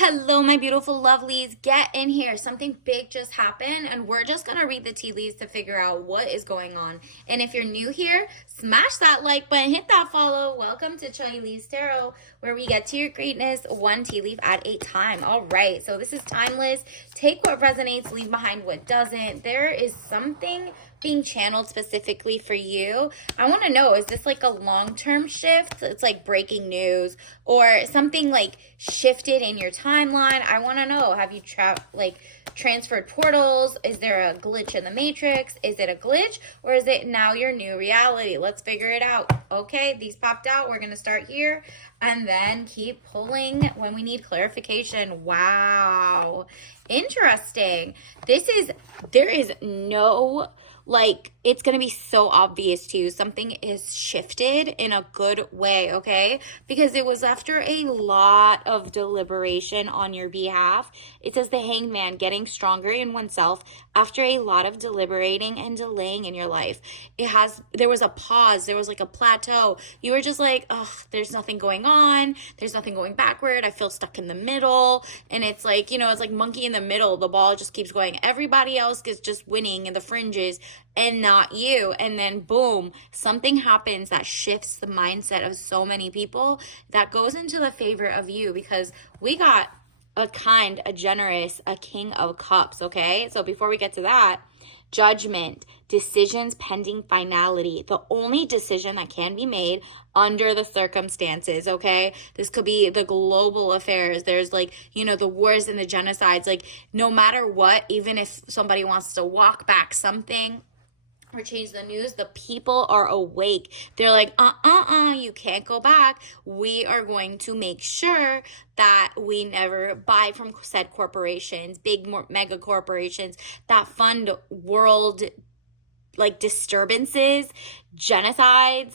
Hello, my beautiful lovelies. Get in here. Something big just happened, and we're just going to read the tea leaves to figure out what is going on. And if you're new here, smash that like button, hit that follow. Welcome to Chai Leaves Tarot, where we get to your greatness one tea leaf at a time. All right, so this is timeless. Take what resonates, leave behind what doesn't. There is something being channeled specifically for you. I want to know, is this like a long-term shift? It's like breaking news or something like shifted in your timeline. I want to know, have you transferred portals? Is there a glitch in the matrix? Is it a glitch or is it now your new reality? Let's figure it out. Okay, these popped out. We're going to start here and then keep pulling when we need clarification. Wow. Interesting. There is no, it's going to be so obvious to you. Something is shifted in a good way, okay? Because it was after a lot of deliberation on your behalf. It says the Hanged Man, getting stronger in oneself after a lot of deliberating and delaying in your life. There was a pause. There was like a plateau. You were just like, oh, there's nothing going on. There's nothing going backward. I feel stuck in the middle. And it's like, it's like monkey in the middle. The ball just keeps going. Everybody else is just winning in the fringes and not you. And then boom, something happens that shifts the mindset of so many people that goes into the favor of you, because we got a kind, a generous, a King of Cups, okay? So before we get to that, Judgment, decisions pending finality, the only decision that can be made under the circumstances, okay? This could be the global affairs. There's the wars and the genocides, no matter what, even if somebody wants to walk back something or change the news, the people are awake. They're like, you can't go back. We are going to make sure that we never buy from said corporations, big mega corporations that fund world disturbances, genocides.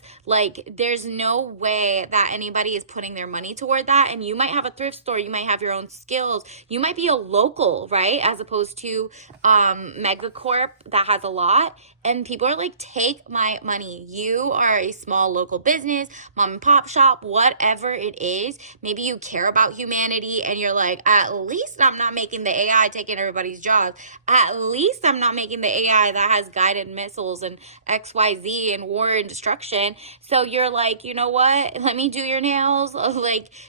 There's no way that anybody is putting their money toward that. And you might have a thrift store, you might have your own skills, you might be a local, right, as opposed to megacorp that has a lot, and people are like, take my money. You are a small local business, mom and pop shop, whatever it is. Maybe you care about humanity and you're like, at least I'm not making the AI taking everybody's jobs. At least I'm not making the AI that has guided missiles and XYZ and war and destruction. So you're like, you know what? Let me do your nails.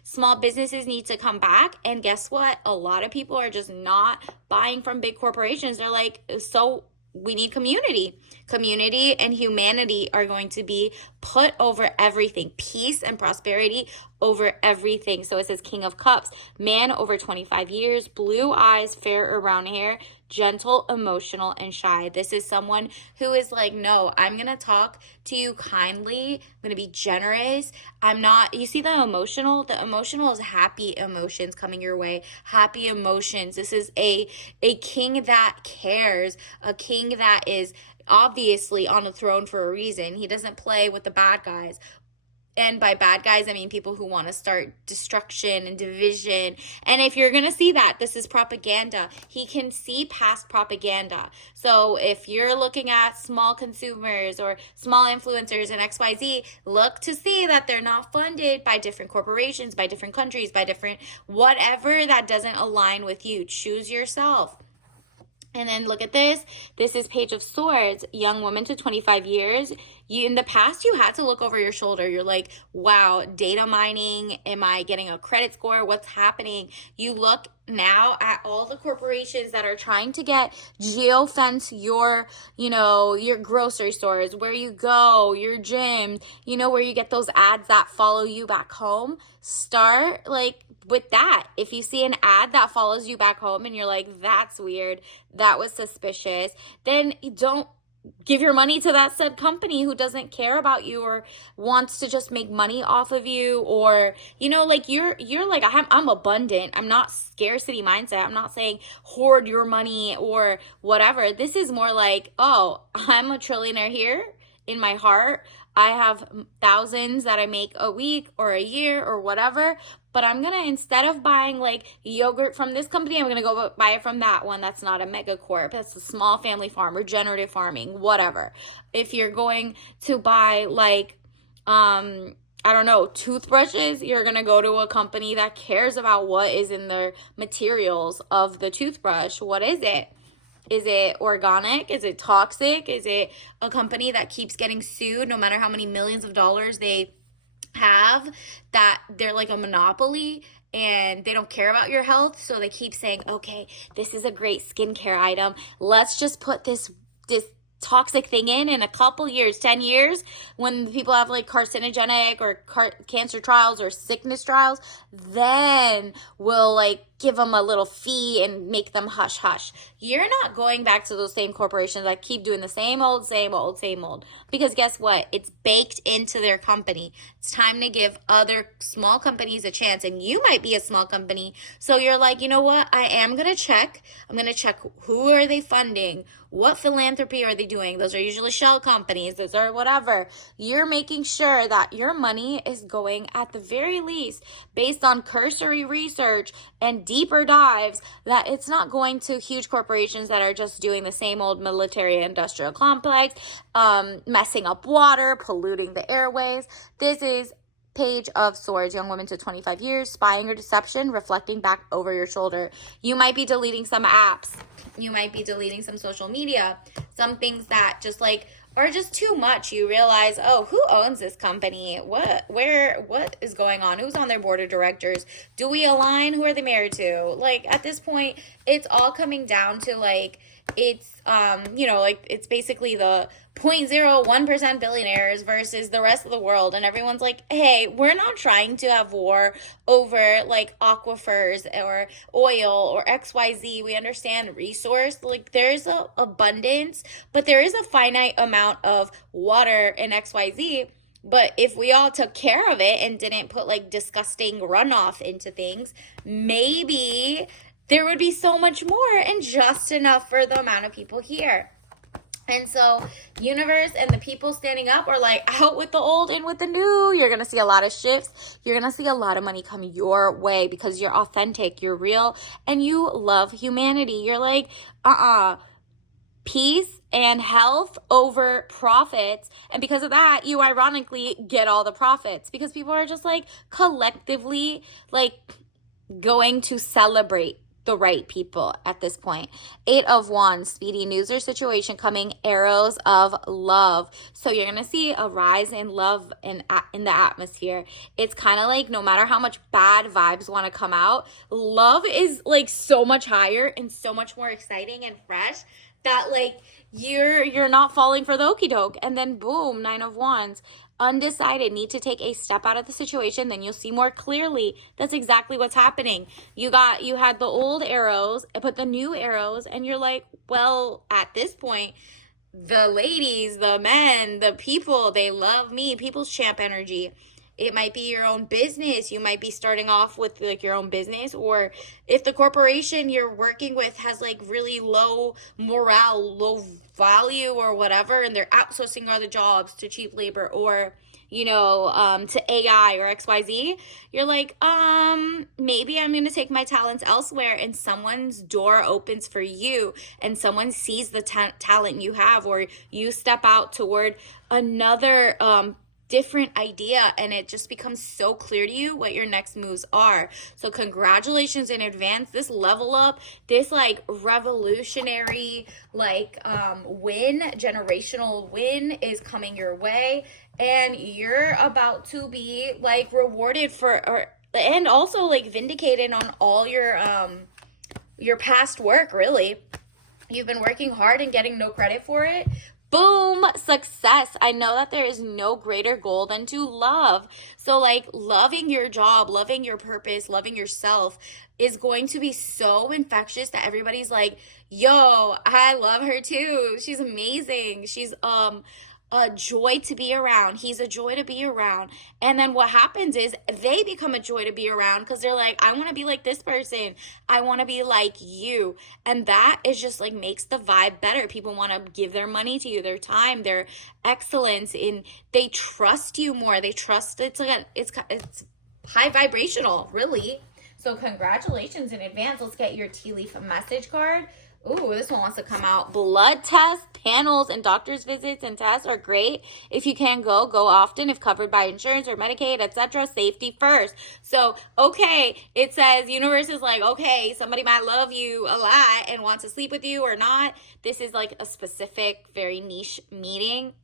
Small businesses need to come back. And guess what? A lot of people are just not buying from big corporations. They're like, so we need community. Community and humanity are going to be put over everything. Peace and prosperity over everything. So it says King of Cups, man over 25 years, blue eyes, fair or brown hair, gentle, emotional, and shy. This is someone who is like, no, I'm going to talk to you kindly. I'm going to be generous. You see the emotional is happy emotions coming your way. Happy emotions. This is a king that cares, a king that is obviously on a throne for a reason. He doesn't play with the bad guys. And by bad guys, I mean people who want to start destruction and division. And if you're going to see that, this is propaganda. He can see past propaganda. So if you're looking at small consumers or small influencers and XYZ, look to see that they're not funded by different corporations, by different countries, by different whatever that doesn't align with you. Choose yourself. And then look at this. This is Page of Swords, young woman to 25 years. In the past, you had to look over your shoulder. You're like, wow, data mining. Am I getting a credit score? What's happening? You look now at all the corporations that are trying to get geofence your grocery stores, where you go, your gym, where you get those ads that follow you back home. Start with that. If you see an ad that follows you back home and you're like, that's weird, that was suspicious, then don't give your money to that said company who doesn't care about you or wants to just make money off of you, or you're like, I'm abundant. I'm not scarcity mindset. I'm not saying hoard your money or whatever. This is more like, oh, I'm a trillionaire here in my heart. I have thousands that I make a week or a year or whatever, but I'm going to, instead of buying yogurt from this company, I'm going to go buy it from that one. That's not a megacorp. That's a small family farm, regenerative farming, whatever. If you're going to buy I don't know, toothbrushes, you're going to go to a company that cares about what is in the materials of the toothbrush. What is it? Is it organic? Is it toxic? Is it a company that keeps getting sued no matter how many millions of dollars they have, that they're like a monopoly and they don't care about your health? So they keep saying, okay, this is a great skincare item. Let's just put this toxic thing in a couple years, 10 years, when people have like carcinogenic or cancer trials or sickness trials, then we'll like give them a little fee and make them hush hush. You're not going back to those same corporations that keep doing the same old, because guess what? It's baked into their company. It's time to give other small companies a chance, and you might be a small company. So you're like, you know what? I'm going to check who are they funding? What philanthropy are they doing? Those are usually shell companies. Those are whatever. You're making sure that your money is going, at the very least, based on cursory research and deeper dives, that it's not going to huge corporations that are just doing the same old military industrial complex, messing up water, polluting the airways. This is Page of Swords, young woman to 25 years, spying or deception, reflecting back over your shoulder. You might be deleting some apps. You might be deleting some social media, some things that just like are just too much. You realize, oh, who owns this company? What is going on? Who's on their board of directors? Do we align? Who are they married to? Like, at this point, it's all coming down to like, it's like it's basically the 0.01% billionaires versus the rest of the world, and everyone's like, hey, we're not trying to have war over like aquifers or oil or XYZ. We understand resource, like there's a abundance, but there is a finite amount of water in XYZ. But if we all took care of it and didn't put like disgusting runoff into things, maybe there would be so much more and just enough for the amount of people here. And so universe and the people standing up are like, out with the old, in with the new. You're going to see a lot of shifts. You're going to see a lot of money come your way because you're authentic, you're real, and you love humanity. You're like, peace and health over profits. And because of that, you ironically get all the profits because people are just like collectively like going to celebrate the right people at this point. 8 of Wands, speedy news or situation coming, arrows of love. So you're going to see a rise in love in the atmosphere. It's kind of like no matter how much bad vibes want to come out, love is like so much higher and so much more exciting and fresh that like you're not falling for the okie doke. And then boom, 9 of Wands. Undecided, need to take a step out of the situation, then you'll see more clearly. That's exactly what's happening. You had the old arrows, but the new arrows, and you're like, well, at this point, the ladies, the men, the people, they love me. People's champ energy. It might be your own business. You might be starting off with like your own business, or if the corporation you're working with has like really low morale, low value or whatever, and they're outsourcing other jobs to cheap labor or, to AI or XYZ, you're like, maybe I'm going to take my talents elsewhere, and someone's door opens for you and someone sees the talent you have, or you step out toward another, different idea, and it just becomes so clear to you what your next moves are. So congratulations in advance. This level up, this like revolutionary generational win is coming your way, and you're about to be like rewarded and also like vindicated on all your past work. Really, you've been working hard and getting no credit for it. Boom, success. I know that there is no greater goal than to love. So like loving your job, loving your purpose, loving yourself is going to be so infectious that everybody's like, yo, I love her too. She's amazing. She's a joy to be around. He's a joy to be around. And then what happens is they become a joy to be around because they're like, I want to be like this person. I want to be like you. And that is just like makes the vibe better. People want to give their money to you, their time, their excellence, and they trust you more. They trust it's high vibrational, really. So congratulations in advance. Let's get your tea leaf message card. Ooh, this one wants to come out. Blood tests, panels, and doctor's visits and tests are great. If you can go often if covered by insurance or Medicaid, etc. Safety first. So, okay, it says universe is like, okay, somebody might love you a lot and want to sleep with you or not. This is like a specific, very niche meaning,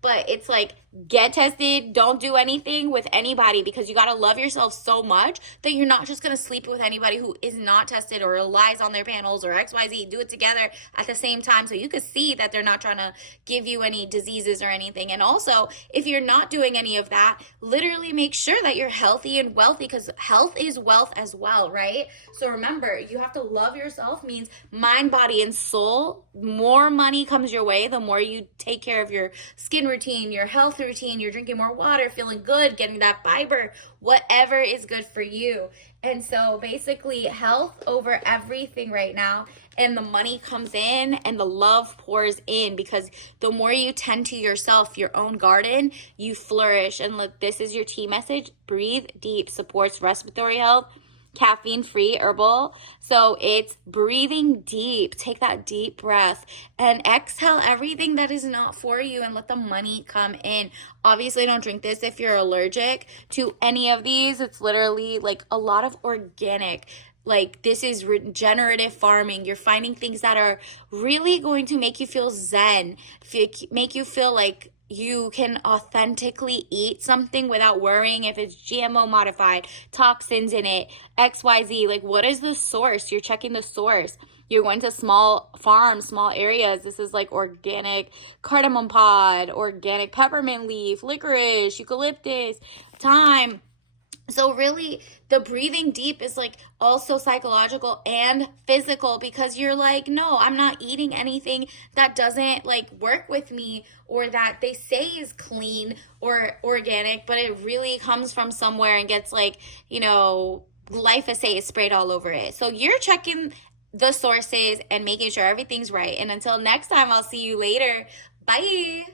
but it's like, get tested, don't do anything with anybody, because you got to love yourself so much that you're not just going to sleep with anybody who is not tested or relies on their panels or XYZ. Do it together at the same time so you can see that they're not trying to give you any diseases or anything. And also, if you're not doing any of that, literally make sure that you're healthy and wealthy, because health is wealth as well, right? So remember, you have to love yourself, means mind, body, and soul. More money comes your way the more you take care of your skin routine, your health routine, you're drinking more water, feeling good, getting that fiber, whatever is good for you. And so basically, health over everything right now. And the money comes in and the love pours in, because the more you tend to yourself, your own garden, you flourish. And look, this is your tea message. Breathe deep supports respiratory health, caffeine-free herbal. So it's breathing deep. Take that deep breath and exhale everything that is not for you and let the money come in. Obviously, don't drink this if you're allergic to any of these. It's literally like a lot of organic. Like, this is regenerative farming. You're finding things that are really going to make you feel zen, make you feel like you can authentically eat something without worrying if it's GMO modified, toxins in it, XYZ. Like, what is the source? You're checking the source. You're going to small farms, small areas. This is like organic cardamom pod, organic peppermint leaf, licorice, eucalyptus, thyme. So really, the breathing deep is like also psychological and physical, because you're like, no, I'm not eating anything that doesn't like work with me or that they say is clean or organic, but it really comes from somewhere and gets like, glyphosate sprayed all over it. So you're checking the sources and making sure everything's right. And until next time, I'll see you later. Bye.